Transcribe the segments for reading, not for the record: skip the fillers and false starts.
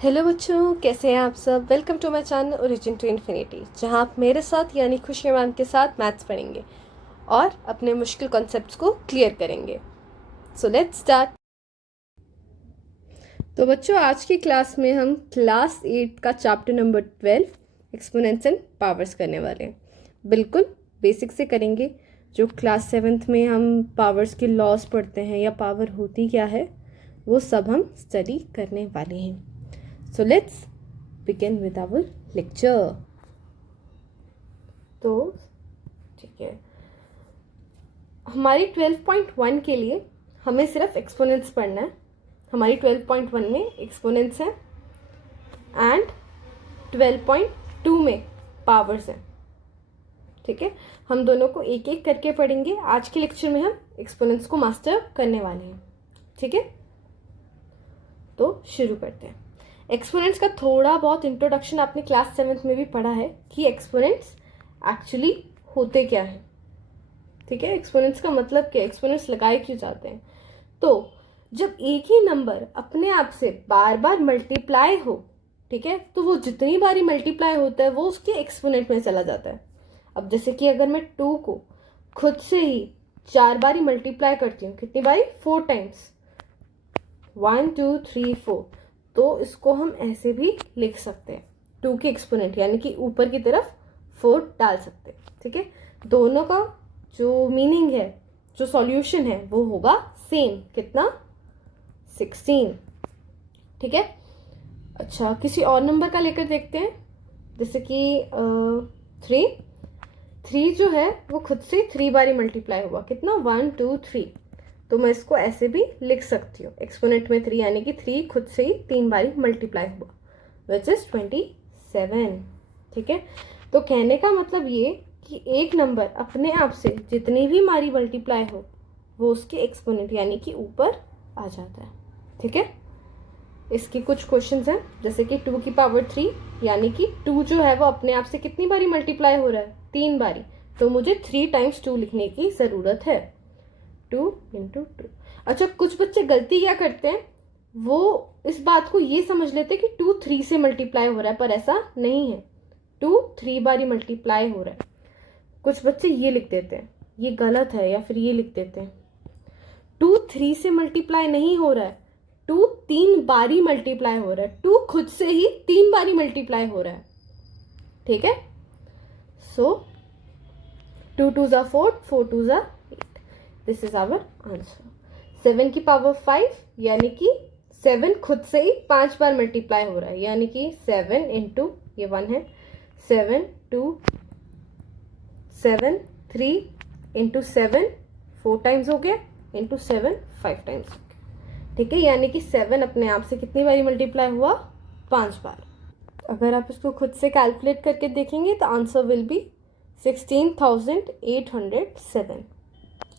Hello बच्चों, कैसे हैं आप सब। Welcome to my channel origin to infinity, जहां आप मेरे साथ यानी खुशी मैम के साथ मैथ्स पढ़ेंगे और अपने मुश्किल कॉन्सेप्ट्स को क्लियर करेंगे। So let's start. तो बच्चों, आज की क्लास में हम क्लास 8 का chapter number 12 exponents and powers करने वाले हैं। बिल्कुल बेसिक से करेंगे। जो क्लास 7th में हम पावर्स के लॉस पढ़ते हैं या पावर होती क्या है, वो सब हम स्टडी करने वाले हैं। So let's begin with our lecture. तो ठीक है, हमारी 12.1 के लिए हमें सिर्फ एक्सपोनेंट्स पढ़ना है। हमारी 12.1 में एक्सपोनेंट्स हैं एंड 12.2 में पावर्स हैं। ठीक है, हम दोनों को एक एक करके पढ़ेंगे। आज के लेक्चर में हम एक्सपोनेंट्स को मास्टर करने वाले हैं। ठीक है, तो शुरू करते हैं। एक्सपोनेंट्स का थोड़ा बहुत इंट्रोडक्शन आपने क्लास 7th में भी पढ़ा है कि एक्सपोनेंट्स एक्चुअली होते क्या है। ठीक है, एक्सपोनेंट्स का मतलब क्या, एक्सपोनेंट्स लगाए क्यों जाते हैं। तो जब एक ही नंबर अपने आप से बार बार मल्टीप्लाई हो, ठीक है, तो वो जितनी बारी मल्टीप्लाई होता है वो उसके एक्सपोनेंट में चला जाता है। अब जैसे कि अगर मैं 2 को खुद से ही 4 बारी मल्टीप्लाई करती हूँ, कितनी बारी, 4 टाइम्स, 1 2 3 4, तो इसको हम ऐसे भी लिख सकते हैं, 2 के एक्सपोनेंट यानी कि ऊपर की तरफ 4 डाल सकते हैं। ठीक है, दोनों का जो मीनिंग है, जो सॉल्यूशन है, वो होगा सेम। कितना, 16। ठीक है, अच्छा किसी और नंबर का लेकर देखते हैं। जैसे कि 3 जो है वो खुद से 3 बारी मल्टीप्लाई हुआ, कितना, 1 2 3, तो मैं इसको ऐसे भी लिख सकती हूँ, एक्सपोनेंट में 3 यानी कि 3 खुद से ही 3 बारी मल्टीप्लाई हुआ, विच इज 27। ठीक है, तो कहने का मतलब ये कि एक नंबर अपने आप से जितनी भी बारी मल्टीप्लाई हो वो उसके एक्सपोनेंट यानी कि ऊपर आ जाता है। ठीक है, इसकी कुछ क्वेश्चंस हैं, जैसे कि 2 की पावर 3 यानी कि 2 जो है वो अपने आप से कितनी बारी मल्टीप्लाई हो रहा है, 3 बारी, तो मुझे 3 टाइम्स 2 लिखने की ज़रूरत है, 2 इंटू 2। अच्छा, कुछ बच्चे गलती क्या करते हैं, वो इस बात को ये समझ लेते हैं कि 2 3 से मल्टीप्लाई हो रहा है, पर ऐसा नहीं है। 2 3 बारी मल्टीप्लाई हो रहा है। कुछ बच्चे ये लिख देते हैं, ये गलत है, या फिर ये लिख देते हैं 2 3 से मल्टीप्लाई नहीं हो रहा है, 2 3 बारी मल्टीप्लाई हो रहा है, 2 खुद से ही 3 बारी मल्टीप्लाई हो रहा है। ठीक है, सो 2 2 ज़ा 4, 4 2 ज़ा 8, दिस इज आवर आंसर। 7 की पावर 5 यानी कि 7 खुद से ही 5 बार मल्टीप्लाई हो रहा है, यानी कि 7 इंटू, ये 1 है, 7 2 7 3 इंटू 7 4 टाइम्स हो गया, इंटू 7 5 टाइम्स हो गया। ठीक है, यानी कि 7 अपने आप से कितनी बारी मल्टीप्लाई हुआ, 5 बार। अगर आप इसको खुद से कैलकुलेट करके देखेंगे तो आंसर विल बी 16,807।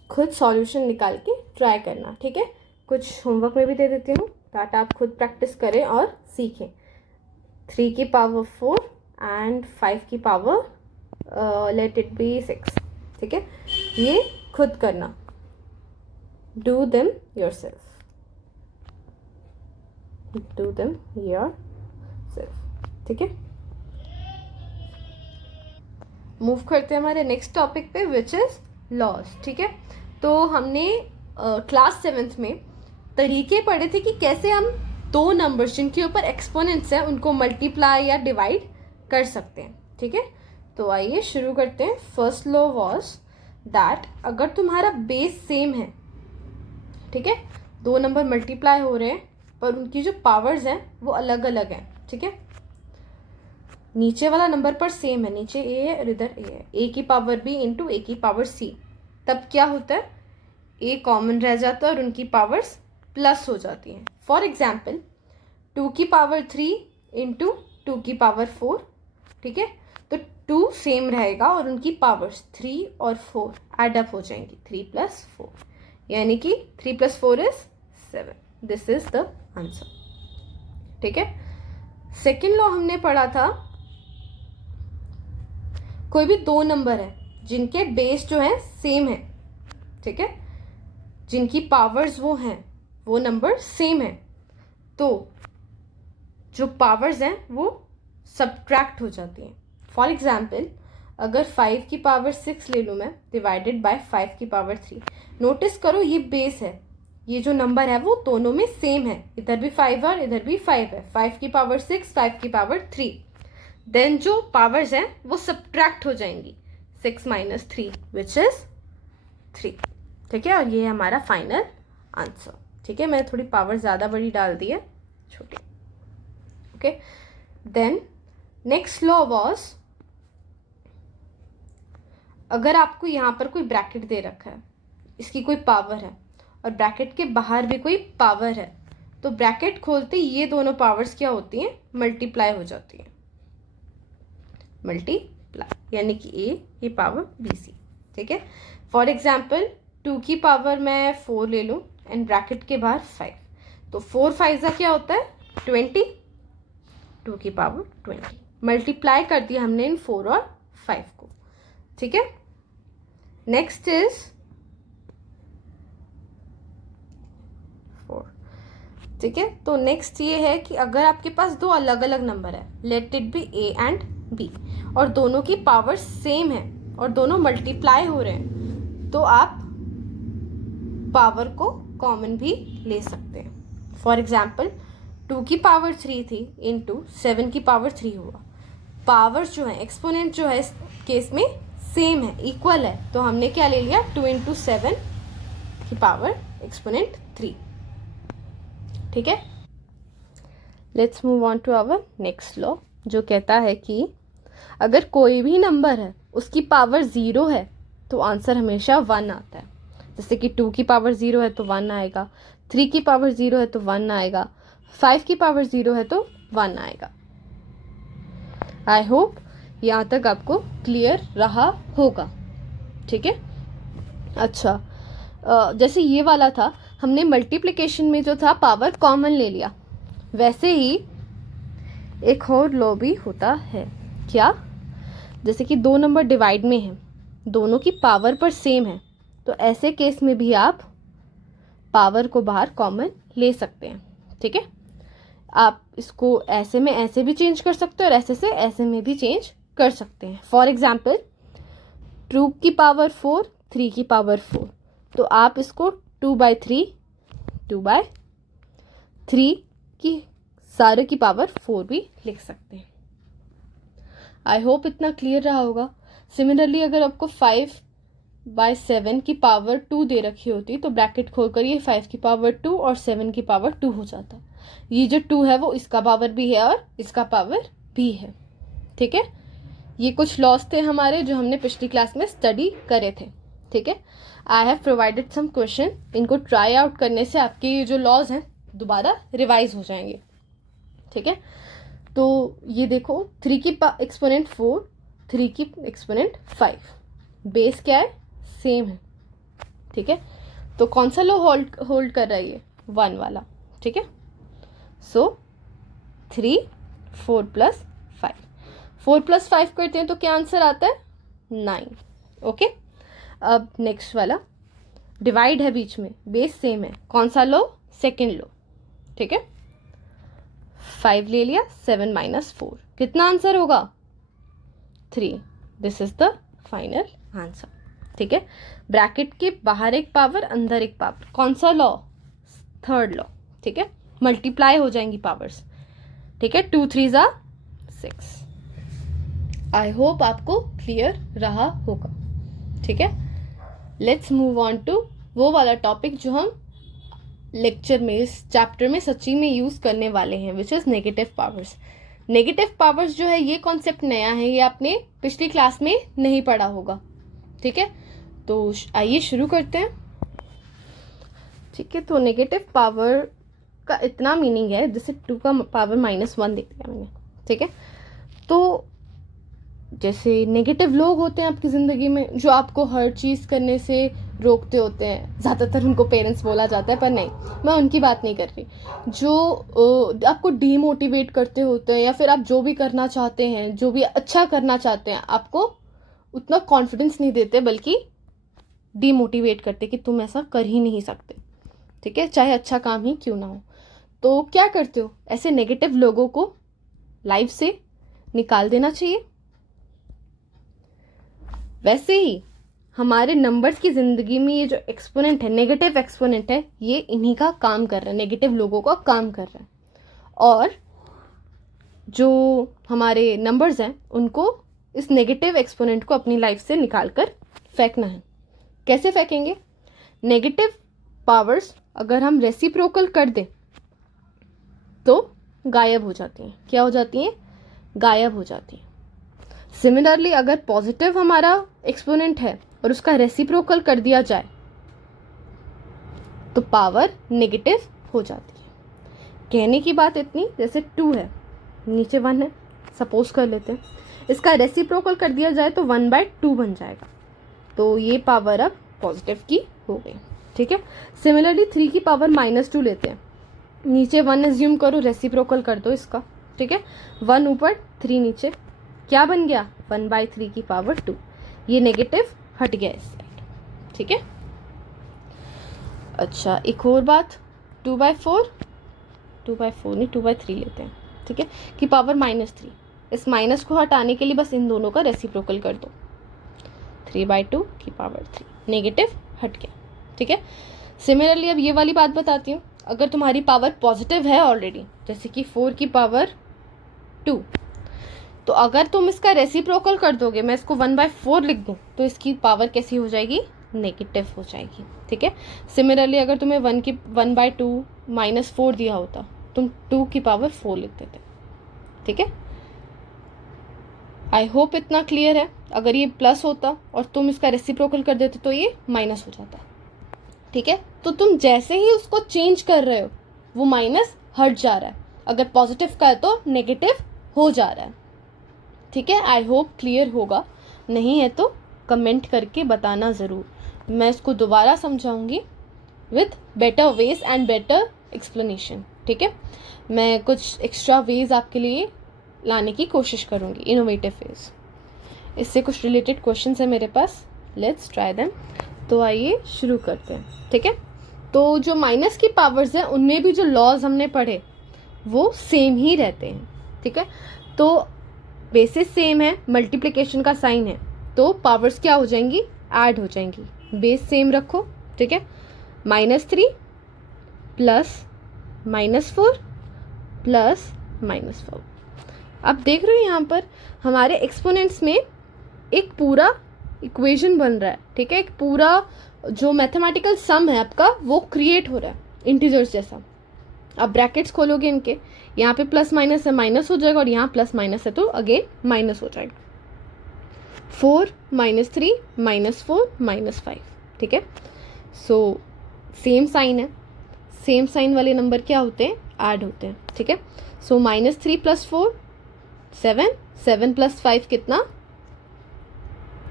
खुद सॉल्यूशन निकाल के ट्राई करना। ठीक है, कुछ होमवर्क में भी दे देती हूँ ताकि आप खुद प्रैक्टिस करें और सीखें। 3 की पावर 4 एंड 5 की पावर लेट इट बी 6। ठीक है, ये खुद करना, do them yourself, do them yourself. ठीक है, मूव करते हैं हमारे नेक्स्ट टॉपिक पे, विच इज लॉस। ठीक है, तो हमने क्लास 7th में तरीके पढ़े थे कि कैसे हम दो नंबर्स जिनके ऊपर एक्सपोनेंट्स हैं उनको मल्टीप्लाई या डिवाइड कर सकते हैं। ठीक है, तो आइए शुरू करते हैं। फर्स्ट लॉ वाज दैट अगर तुम्हारा बेस सेम है, ठीक है, दो नंबर मल्टीप्लाई हो रहे हैं पर उनकी जो पावर्स हैं वो अलग अलग हैं। ठीक है, नीचे वाला नंबर पर सेम है, नीचे ए है और इधर ए है, ए की पावर बी इंटू ए की पावर सी, तब क्या होता है, ए कॉमन रह जाता है और उनकी पावर्स प्लस हो जाती हैं। फॉर एग्जाम्पल 2 की पावर 3 इंटू 2 की पावर 4। ठीक है, तो 2 सेम रहेगा और उनकी पावर्स 3 और 4 एडअप हो जाएंगी, 3 + 4, यानी कि 3 + 4 is 7। This is the answer. ठीक है, सेकेंड लॉ हमने पढ़ा था, कोई भी दो नंबर है जिनके बेस जो है सेम है, ठीक है, जिनकी पावर्स वो हैं, वो नंबर सेम है, तो जो पावर्स हैं वो सब्ट्रैक्ट हो जाती हैं। फॉर एग्जाम्पल, अगर 5 की पावर 6 ले लूँ मैं डिवाइडेड बाय 5 की पावर 3, नोटिस करो ये बेस है, ये जो नंबर है वो दोनों में सेम है, इधर भी 5 है और इधर भी 5 है, 5 की पावर 6, 5 की पावर 3। देन जो पावर्स हैं वो सब्ट्रैक्ट हो जाएंगी, 6 माइनस 3 विच इज 3। ठीक है, और ये है हमारा फाइनल आंसर। ठीक है, मैंने थोड़ी पावर ज़्यादा बड़ी डाल दी है, छोटी। Okay, then next law was, अगर आपको यहाँ पर कोई ब्रैकेट दे रखा है, इसकी कोई पावर है और ब्रैकेट के बाहर भी कोई पावर है, तो ब्रैकेट खोलते ये दोनों पावर्स क्या होती हैं, मल्टीप्लाई हो जाती हैं, मल्टीप्लाई, यानी कि ये पावर BC। ठीक है, फॉर एग्जाम्पल 2 की पावर मैं 4 ले लूँ एंड ब्रैकेट के बाहर 5, तो 4 5 का क्या होता है 20, 2 की पावर 20, मल्टीप्लाई कर दिया हमने इन 4 और 5 को। ठीक है, नेक्स्ट इज 4। ठीक है, तो नेक्स्ट ये है कि अगर आपके पास दो अलग अलग नंबर है, let it be A and B, और दोनों की पावर सेम है और दोनों मल्टीप्लाई हो रहे हैं, तो आप पावर को कॉमन भी ले सकते हैं। फॉर एग्जाम्पल 2 की पावर 3 थी इंटू 7 की पावर 3 हुआ, पावर जो है एक्सपोनेंट जो है इस केस में सेम है, इक्वल है, तो हमने क्या ले लिया 2 इंटू 7 की पावर एक्सपोनेंट 3। ठीक है, let's move on to our next law, जो कहता है कि अगर कोई भी नंबर है उसकी पावर 0 है तो आंसर हमेशा 1 आता है। जैसे कि 2 की पावर 0 है तो 1 आएगा, 3 की पावर 0 है तो 1 आएगा, 5 की पावर 0 है तो 1 आएगा। आई होप यहाँ तक आपको क्लियर रहा होगा। ठीक है, अच्छा, जैसे ये वाला था, हमने मल्टीप्लिकेशन में जो था पावर कॉमन ले लिया, वैसे ही एक और लॉ भी होता है। क्या? जैसे कि दो नंबर डिवाइड में हैं, दोनों की पावर पर सेम है, तो ऐसे केस में भी आप पावर को बाहर कॉमन ले सकते हैं। ठीक है, आप इसको ऐसे में ऐसे भी चेंज कर सकते हो और ऐसे से ऐसे में भी चेंज कर सकते हैं। फॉर एग्जाम्पल 2 की पावर 4, 3 की पावर 4, तो आप इसको 2/3 की सारे की पावर 4 भी लिख सकते हैं। आई होप इतना क्लियर रहा होगा। सिमिलरली अगर आपको 5/7 की पावर 2 दे रखी होती तो ब्रैकेट खोलकर ये 5 की पावर 2 और 7 की पावर 2 हो जाता। ये जो 2 है वो इसका पावर भी है और इसका पावर भी है। ठीक है, ये कुछ लॉस थे हमारे जो हमने पिछली क्लास में स्टडी करे थे। ठीक है, I have provided some question, इनको ट्राई आउट करने से आपके ये जो लॉज हैं दोबारा रिवाइज हो जाएंगे। ठीक है, तो ये देखो 3 की एक्सपोनेंट 4, 3 की एक्सपोनेंट 5, बेस क्या है, सेम है। ठीक है, तो कौन सा लॉ होल्ड कर रहा है ये, 1 वाला। ठीक है, सो 3, 4 + 5, 4 + 5 करते हैं तो क्या आंसर आता है, 9। ओके, अब नेक्स्ट वाला डिवाइड है बीच में, बेस सेम है, कौन सा लॉ, सेकेंड लॉ। ठीक है, 5 ले लिया, 7 - 4, कितना आंसर होगा, 3। This is the final answer. ठीक है, ब्रैकेट के बाहर एक पावर, अंदर एक पावर, कौन सा लॉ, थर्ड लॉ। ठीक है, मल्टीप्लाई हो जाएंगी पावर्स। ठीक है, 2 3 = 6। आई होप आपको क्लियर रहा होगा। ठीक है, लेट्स मूव ऑन टू वो वाला टॉपिक जो हम लेक्चर में, इस चैप्टर में सच्ची में यूज करने वाले हैं, which is negative powers. Negative powers जो है ये कॉन्सेप्ट नया है, ये आपने पिछली क्लास में नहीं पढ़ा होगा। ठीक है, तो आइए शुरू करते हैं। ठीक है, तो नेगेटिव पावर का इतना मीनिंग है, जैसे 2 का पावर -1 दे दिया मैंने। ठीक है, तो जैसे नेगेटिव लोग होते हैं आपकी ज़िंदगी में जो आपको हर चीज़ करने से रोकते होते हैं, ज़्यादातर उनको पेरेंट्स बोला जाता है, पर नहीं, मैं उनकी बात नहीं कर रही। जो आपको डीमोटिवेट करते होते हैं, या फिर आप जो भी करना चाहते हैं, जो भी अच्छा करना चाहते हैं, आपको उतना कॉन्फिडेंस नहीं देते, बल्कि डीमोटिवेट करते कि तुम ऐसा कर ही नहीं सकते। ठीक है, चाहे अच्छा काम ही क्यों ना हो। तो क्या करते हो, ऐसे नेगेटिव लोगों को लाइफ से निकाल देना चाहिए। वैसे ही हमारे नंबर्स की जिंदगी में ये जो एक्सपोनेंट है, नेगेटिव एक्सपोनेंट है, ये इन्हीं का काम कर रहा है, नेगेटिव लोगों का काम कर रहा है। और जो हमारे नंबर्स हैं उनको, इस नेगेटिव एक्सपोनेंट को अपनी लाइफ से निकाल कर फेंकना है। कैसे फेंकेंगे? नेगेटिव पावर्स अगर हम रेसिप्रोकल कर दें तो गायब हो जाती हैं। क्या हो जाती हैं? गायब हो जाती हैं। सिमिलरली अगर पॉजिटिव हमारा एक्सपोनेंट है और उसका रेसिप्रोकल कर दिया जाए तो पावर नेगेटिव हो जाती है। कहने की बात इतनी, जैसे 2 है, नीचे 1 है, सपोज कर लेते हैं, इसका रेसिप्रोकल कर दिया जाए तो 1/2 बन जाएगा, तो ये पावर अब पॉजिटिव की हो गई। ठीक है। सिमिलरली 3 की पावर -2 लेते हैं, नीचे 1 एज्यूम करो, रेसिप्रोकल कर दो इसका। ठीक है, 1 ऊपर 3 नीचे, क्या बन गया? 1/3 की पावर 2। ये नेगेटिव हट गया इस साइड। ठीक है। अच्छा, एक और बात, 2/4 नहीं 2/3 लेते हैं। ठीक है, की पावर -3। इस माइनस को हटाने के लिए बस इन दोनों का रेसिप्रोकल कर दो, 3/2 की पावर 3, नेगेटिव हट गया। ठीक है। सिमिलरली अब ये वाली बात बताती हूँ, अगर तुम्हारी पावर पॉजिटिव है ऑलरेडी, जैसे कि 4 की पावर 2, तो अगर तुम इसका रेसिप्रोकल कर दोगे, मैं इसको 1/4 लिख दूँ, तो इसकी पावर कैसी हो जाएगी? नेगेटिव हो जाएगी। ठीक है। सिमिलरली अगर तुम्हें 1/2 -4 दिया होता, तुम 2 की पावर 4 लिख देते। ठीक है। आई होप इतना क्लियर है। अगर ये प्लस होता और तुम इसका रेसिप्रोकल कर देते तो ये माइनस हो जाता। ठीक है। तो तुम जैसे ही उसको चेंज कर रहे हो वो माइनस हट जा रहा है, अगर पॉजिटिव का है तो नेगेटिव हो जा रहा है। ठीक है। आई होप क्लियर होगा, नहीं है तो कमेंट करके बताना ज़रूर, मैं इसको दोबारा समझाऊंगी with better ways and better explanation. ठीक है। मैं कुछ एक्स्ट्रा वेज आपके लिए लाने की कोशिश करूंगी, इनोवेटिव वेज। इससे कुछ रिलेटेड क्वेश्चंस है मेरे पास, लेट्स ट्राई देम। तो आइए शुरू करते हैं। ठीक है। तो जो माइनस की पावर्स हैं उनमें भी जो लॉज हमने पढ़े वो सेम ही रहते हैं। ठीक है। तो बेसिस सेम है, मल्टीप्लिकेशन का साइन है, तो पावर्स क्या हो जाएंगी? ऐड हो जाएंगी। बेस सेम रखो। ठीक है। -3 प्लस -4 प्लस -4। अब देख रहे हो यहाँ पर हमारे एक्सपोनेंट्स में एक पूरा इक्वेशन बन रहा है। ठीक है। एक पूरा जो मैथमेटिकल सम है आपका वो क्रिएट हो रहा है इंटीजर्स जैसा। अब ब्रैकेट्स खोलोगे इनके, यहाँ पे प्लस माइनस है, माइनस हो जाएगा, और यहाँ प्लस माइनस है तो अगेन माइनस हो जाएगा। 4 -3 -4 -5। ठीक है। सो सेम साइन है, सेम साइन वाले नंबर क्या होते हैं? ऐड होते हैं। ठीक है। सो -3 + 4 7, 7 + 5 कितना?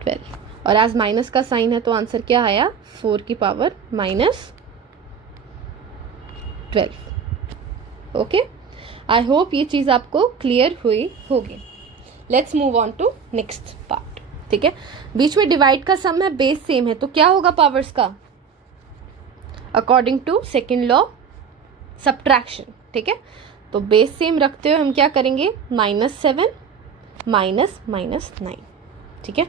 12। और आज माइनस का साइन है तो आंसर क्या आया? 4 की पावर -12। ओके, आई होप ये चीज़ आपको क्लियर हुई होगी। Let's move on to next part. ठीक है। बीच में डिवाइड का सम है, बेस सेम है, तो क्या होगा पावर्स का? According to second law subtraction. ठीक है। तो बेस सेम रखते हुए हम क्या करेंगे? -7 -9। ठीक है।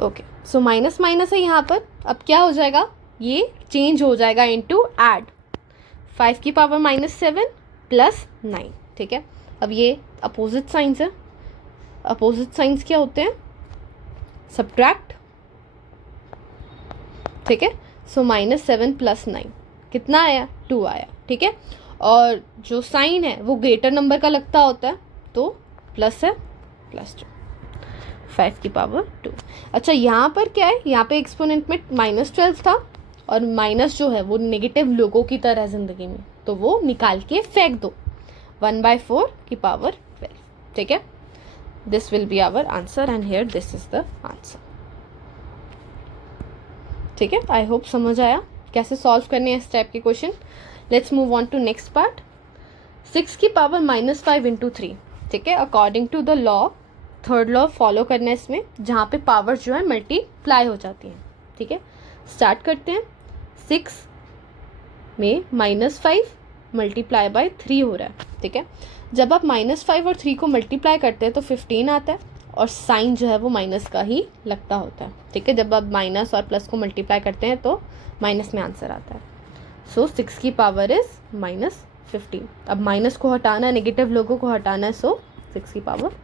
ओके, सो माइनस माइनस है यहाँ पर, अब क्या हो जाएगा? ये चेंज हो जाएगा इनटू ऐड। 5 की पावर -7 प्लस 9। ठीक है। अब ये अपोजिट साइंस है, अपोजिट साइंस क्या होते हैं? सब्ट्रैक्ट। ठीक है। सो -7 + 9 कितना आया? 2 आया। ठीक है। और जो साइन है वो ग्रेटर नंबर का लगता होता है, तो प्लस है, +2, 5 की पावर 2। अच्छा, यहाँ पर क्या है? यहाँ पे एक्सपोनेंट में -12 था, और माइनस जो है वो नेगेटिव लोगों की तरह जिंदगी में, तो वो निकाल के फेंक दो। 1/4 की पावर 12। ठीक है। This will be our answer and here this is the answer. ठीक है। आई होप समझ आया कैसे सॉल्व करने हैं इस टाइप के question. Let's move on to next part. 6 की पावर -5 × 3। ठीक है। According to the law, third law follow करना है इसमें, जहाँ पे पावर जो है मल्टीप्लाई हो जाती हैं। ठीक है। स्टार्ट करते हैं। 6 में -5 मल्टीप्लाई बाय 3 हो रहा है, ठीक है। जब आप -5 और 3 को मल्टीप्लाई करते हैं तो 15 आता है और साइन जो है वो माइनस का ही लगता होता है, ठीक है। जब आप माइनस और प्लस को मल्टीप्लाई करते हैं तो माइनस में आंसर आता है। सो 6 की पावर इज -15। अब माइनस को हटाना है, नेगेटिव लोगों को हटाना है, सो 6 की पावर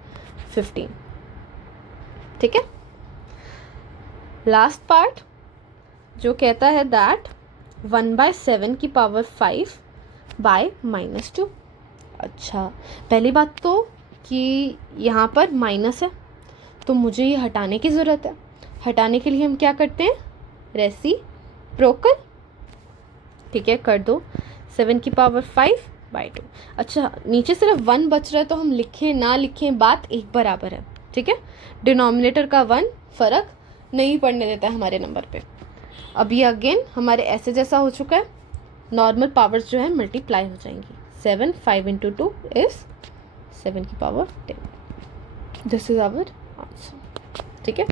15, ठीक है। लास्ट पार्ट जो कहता है दैट 1/7 की पावर 5 बाय -2। अच्छा, पहली बात तो कि यहाँ पर माइनस है तो मुझे ये हटाने की ज़रूरत है। हटाने के लिए हम क्या करते हैं, रेसिप्रोकल, ठीक है, कर दो। 7 की पावर 5/2। अच्छा, नीचे सिर्फ 1 बच रहा है तो हम लिखें ना लिखें बात एक बराबर है, ठीक है। डिनोमिनेटर का 1 फ़र्क नहीं पड़ने देता है हमारे नंबर पे। अब ये अगेन हमारे ऐसे जैसा हो चुका है, नॉर्मल पावर्स जो है मल्टीप्लाई हो जाएंगी। 7 5 × 2 इज 7 की power 10। This is our answer, ठीक है,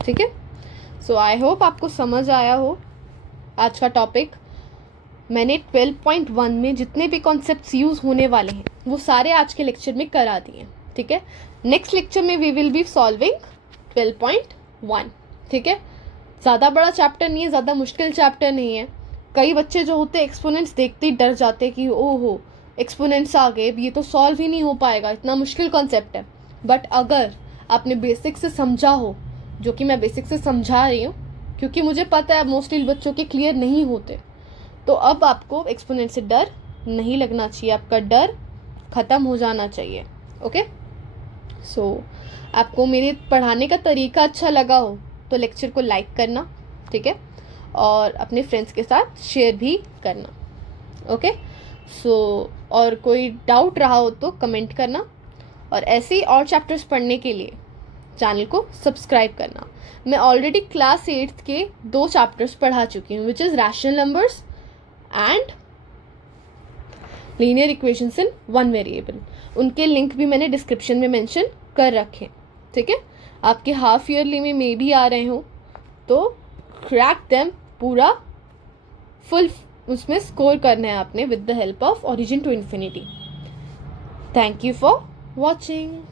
ठीक है। सो आई होप आपको समझ आया हो आज का टॉपिक। मैंने 12.1 में जितने भी कॉन्सेप्ट्स यूज़ होने वाले हैं वो सारे आज के लेक्चर में करा दिए, ठीक है। नेक्स्ट लेक्चर में वी विल बी सॉल्विंग 12.1, ठीक है। ज़्यादा बड़ा चैप्टर नहीं है, ज़्यादा मुश्किल चैप्टर नहीं है। कई बच्चे जो होते हैं एक्सपोनेंट्स देखते ही डर जाते हैं कि ओहो एक्सपोनेंट्स आ गए, ये तो सॉल्व ही नहीं हो पाएगा, इतना मुश्किल कॉन्सेप्ट है। बट अगर आपने बेसिक से समझा हो, जो कि मैं बेसिक से समझा रही हूँ क्योंकि मुझे पता है मोस्टली बच्चों के क्लियर नहीं होते, तो अब आपको एक्सपोनेंट से डर नहीं लगना चाहिए, आपका डर ख़त्म हो जाना चाहिए, ओके। सो आपको मेरे पढ़ाने का तरीका अच्छा लगा हो तो लेक्चर को लाइक करना, ठीक है, और अपने फ्रेंड्स के साथ शेयर भी करना, ओके। सो और कोई डाउट रहा हो तो कमेंट करना, और ऐसे ही और चैप्टर्स पढ़ने के लिए चैनल को सब्सक्राइब करना। मैं ऑलरेडी क्लास 8th के 2 चैप्टर्स पढ़ा चुकी हूँ, which is rational numbers and linear equations in 1 variable. उनके लिंक भी मैंने डिस्क्रिप्शन में मेंशन कर रखे, ठीक है। आपके हाफ ईयरली में मे भी आ रहे हो तो क्रैक देम, पूरा फुल उसमें स्कोर करना है आपने with the help of origin to infinity. Thank you for watching.